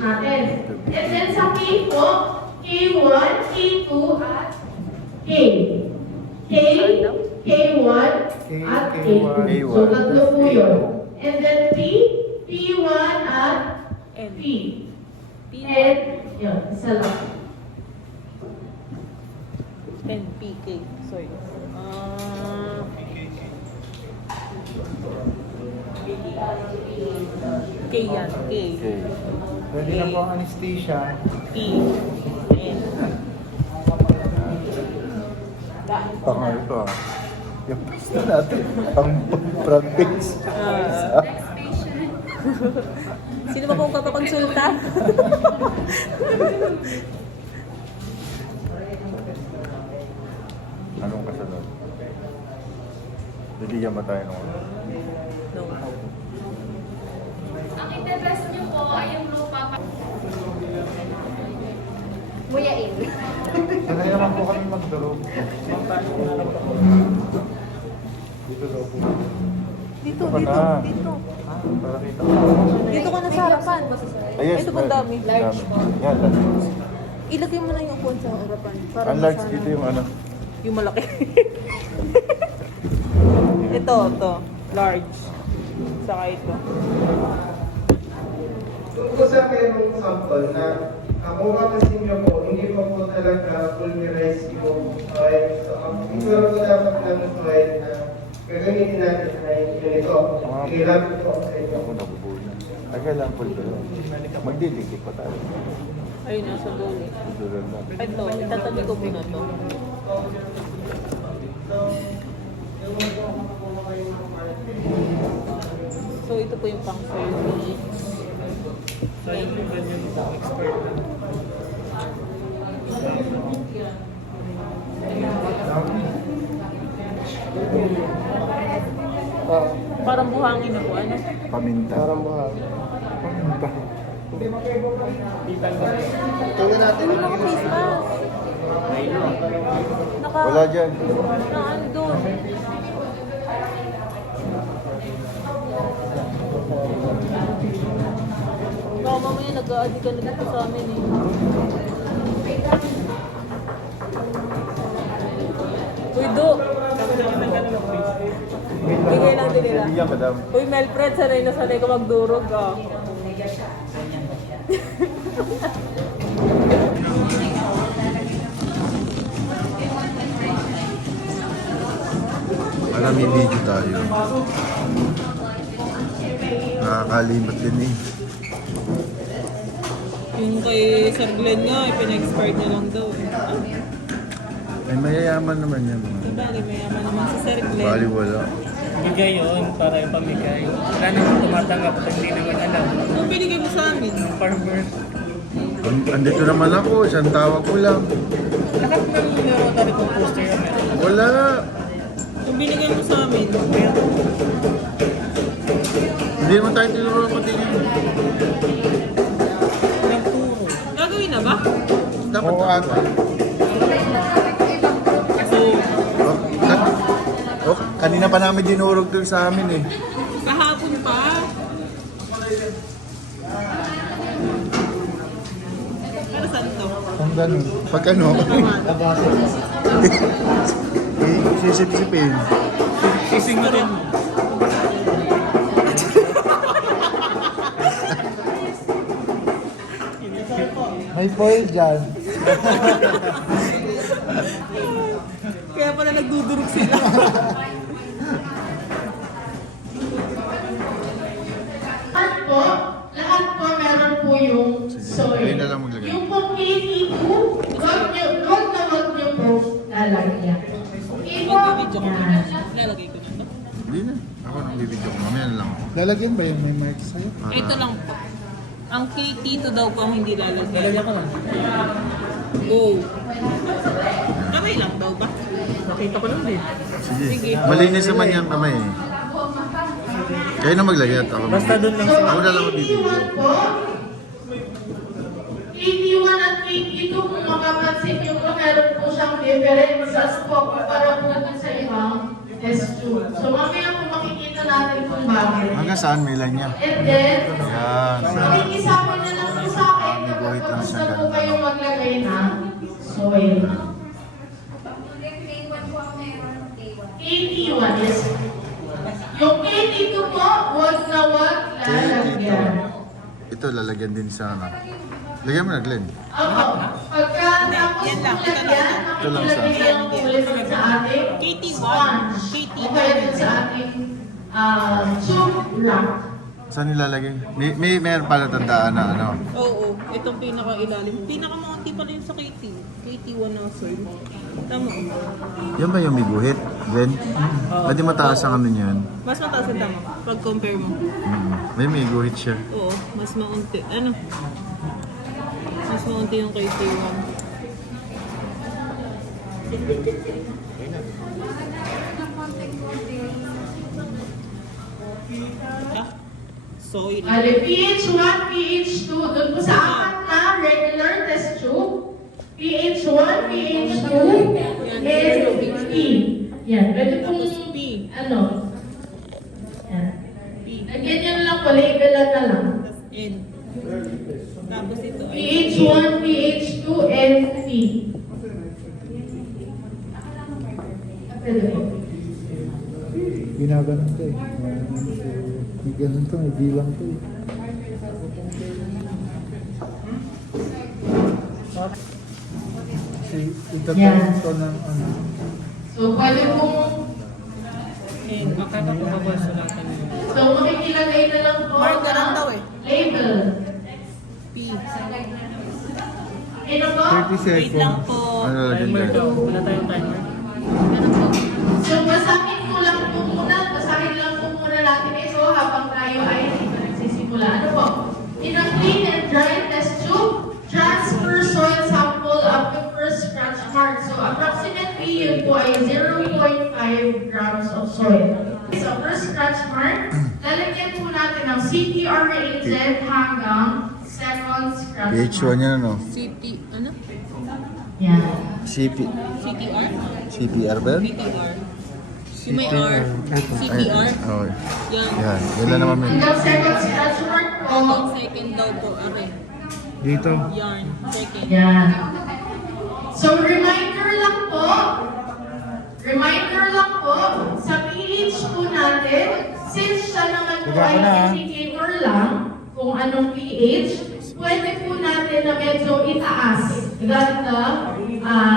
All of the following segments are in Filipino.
natin. And then sa K po, K1, K2, at K. K, K1, at K2. So, tatlo po yun. And then P, P1, at P. And, yun, isa lang. NPK. Sorry. K yan. K. Okay. Pwede na po ang anesthesia. P. N. Pangal ito ah. Yung gusto natin, ang practice. Sino ba pong papakonsulta? Anong kasunod? Bigyan ba tayo nung No. Ang ite-test niyo po ay yung lupa. Muyain. Sanay naman po kami magdurog. Dito daw po. Dito, Ito pa dito, na. dito. Para kita ko. Dito ka na sa harapan. Ah, yes, Ito pang dami. Dami. Yan, large. Ilagay mo na yung phone sa harapan. Para Ang large masana. dito yung ano. Yung malaki. Ito. Large. Saka ito. Kung po sa merong sample na kung mapapansin niyo po, hindi pa po talaga pulverize yung soil. So, ang siguro po dapat lang ng soil na gagamitin natin ay yun ito. Ililapit po ako sa inyo. Ako nabubulan. Ay, kailangan po ito. Magdidikit pa tayo. Ayun, nasa dulo. Dulan lang. Ito, itatabi ko muna to. So, ito po yung pang service. So, yun po ganyan po, expert na. Parang buhangin na po, ano? Paminta. Parang buhang. Paminta. Tingnan natin. Ano ang face mask? Wala dyan. Naandun. Baka mamaya nag-a-addict ka na dito sa amin eh. Uy, Do! Bigay lang din nila. Bigyan, madam. Uy, Melfred, sanay na sanay ka magdurog ah. Alam, may video tayo. Nakakalimot din eh. Yung kay Sir Glenn nga, ipina-expired na lang daw eh. Ay, mayayaman naman yan. Sabagay, mayaman naman si Sir Glenn. Bali wala. Bigay yun para yung pamigay. Wala naman tumatanggap at hindi naman alam. Kung binigay mo sa amin, Farmer. Andito naman ako, isang tawag ko lang. Lahat ng rotary kong poster yung meron. Wala. kung binigay mo sa amin, Hindi naman tayo tinuruan matingin. Nagturo. gagawin na ba? Dapat ata. Kanina pa namin dinurog dun sa amin eh. Kahapon pa. Para saan to? Kung gano'n. Pag ano, sisip-sipin. Kising na rin. May foil dyan. Kaya pala nagdudurog sila. Lahat po meron po yung soil. Ayun na lang maglagay. Yung po KT2, wag niyo po lalagyan. Okay po? Mag-video ko na. Yan. Lalagay ko na to. Hindi na. Ako nang bibidyo ko. Mamaya na lang ako. Lalagyan ba yun? May mic sa'yo? Ito lang po. Ang KT2 daw po ang hindi lalagay. Lalagyan ko lang. Go. Kamay lang daw ba? Nakita ko lang din. Sige. Sige. Malinis naman yan kamay eh. Kayo na maglagay at ako. Basta doon lang Ako na lang magbibidyo. KT1 po, KT1 at KT2, kung makapansin niyo po, meron po siyang differences po para po dun sa ibang S2. So mamaya po makikita natin kung bakit. Hanggang saan may line niya? And then, Yan. makikisama niya lang po sa soil. K1 po ang meron. K1. KT1 is yung KT2 po, wag na wag lalagyan. Ito lalagyan din sa ano. Lagyan mo na, Glenn. Ako, pagka tapos Yan lang, mo lagyan, Ito lang sa- makikilagay na lang ulit dun sa ating KT1, sponge. KT1. O kaya dun sa ating tube wrap. Saan nilalagay? May meron pala tandaan na ano. Oo, itong pinaka-ilalim. Pinaka-maunti pala yung sa KT. KT1 na sir. Tama. Yan ba yung may guhit, Glenn? Pwede mataas ang ano niyan. Mas mataas ang tama. Pag-compare mo. May guhit siya. Oo, mas maunti. Ano? Mas maunti yung KT1. Soil. Ali, pH1, pH2, doon po sa apat na regular test tube. pH1, pH2, and P. Yan, pwede pong, ano, yan. Lagyan nyo na lang po, labelan na lang. N. Tapos ito ay pH1, pH2, and P. Pwede po. Ginaganon to eh. May ganun to, may bilang to eh. Kasi itatayin to ng ano. So, pwede pong, N. Makakapagpapasulatan mo. so makikilagay na lang po Mark na lang daw eh. label. P. Ano po? 30 Wait lang seconds. po. Ano lalagyan dyan? Wala tayong timer. So, basahin ko lang po muna, basahin lang po muna natin ito habang tayo ay nagsisimula. Ano po? In a clean and dry test tube, transfer soil sample up to first scratch mark. So, approximately yun po ay 0.5 grams of soil. Sa first scratch mark, lalagyan po natin ng CTR reagent hanggang second scratch mark. pH1 yan ano? CT, ano? Yan. CTR? CPR ba yan? BTR. Yung may R. CTR? Oh, Yan. yan. Yan lang naman may. Hanggang second scratch mark po. Second daw po. Okay. Dito. Yarn. Second. Yan. So, reminder lang po, sa pH po natin, since siya naman po Higa ay ka na, ah. indicator lang kung anong pH, pwede po natin na medyo itaas. Ganda,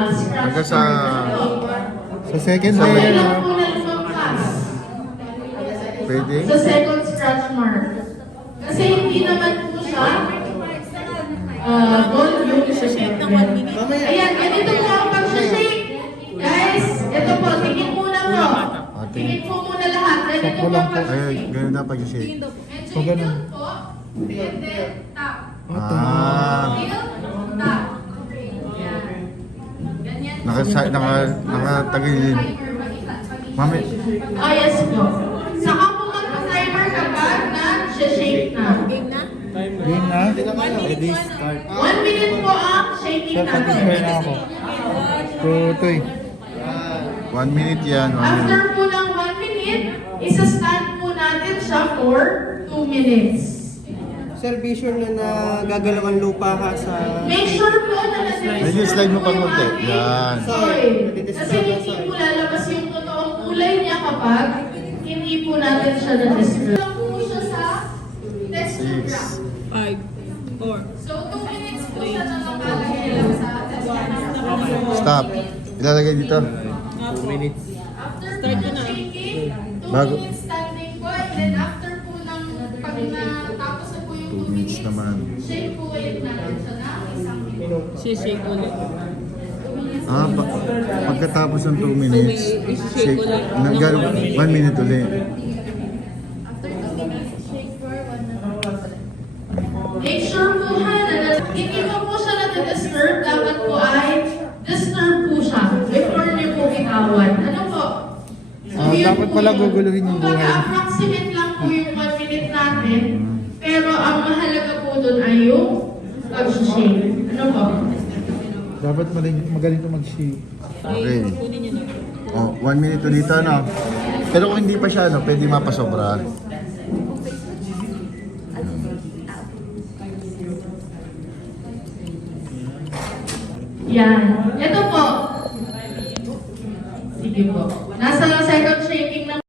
scratch Hanggang sa- mark. Sa second So, layer pwede na. lang po na lumagpas Pwede? sa second scratch mark. Kasi hindi naman po siya volume. Shake ng 1 minute. Ayan, ganito po ang pag-shake. Guys, ito po, tingin muna po. Tingin po muna lahat. Ganito po ang Ay, pag-shake. ganun na pag-shake. Tingin daw po. Medyo So, ganun. yun po. And then, tap. Ah. Tilt, tap. Yan. Ganyan. Nakatagilid. Mami. Oh, yes po. Saka po mag-timer kapag na-shake na. Game na? Game na. 1 minute po. 1 minute po ang shaking Sir, pag-prepare natin. na ako. Tutoy. 1 minute yan. 1 After minute. po ng 1 minute, isa-stand po natin siya for 2 minutes. Sir, be sure na gagalaw ang lupa ka sa... Make sure po na Medyo slide mo pang konti. Yan. soil. Kasi hindi po lalabas yung totoong kulay niya kapag hindi po natin siya na-describe. Lang po siya sa texture graph. 5, 4. So, 2 minutes po siya na nakalagay lang sa texture graph. Stop. Ilalagay dito. 2 minutes. After po Start ko ng na. shaking, 2 Bago- minutes standing po. And then after po ng pag natapos na po yung 2 2 minutes naman. shake po ulit natin siya na isang minuto. Shake ulit. Pagkatapos ng 2 minutes, shake. 1 minute ulit. Make sure po ha na hindi po siya na-disturb. Dapat po ay disturb po siya before niyo po bitawan. Ano po? Yun dapat po pala yun. guguluhin yung Kumbaga, buhay. approximate lang po yung 1 minute natin. Pero ang mahalaga po doon ay yung pag-shake. Ano po? Dapat magaling to mag-shake. Okay. Kunin niyo na. Oh, 1 minute ulit ano. Pero kung hindi pa siya, no, pwede mapasobra. Yan. Ito po. Sige po. Nasa second shape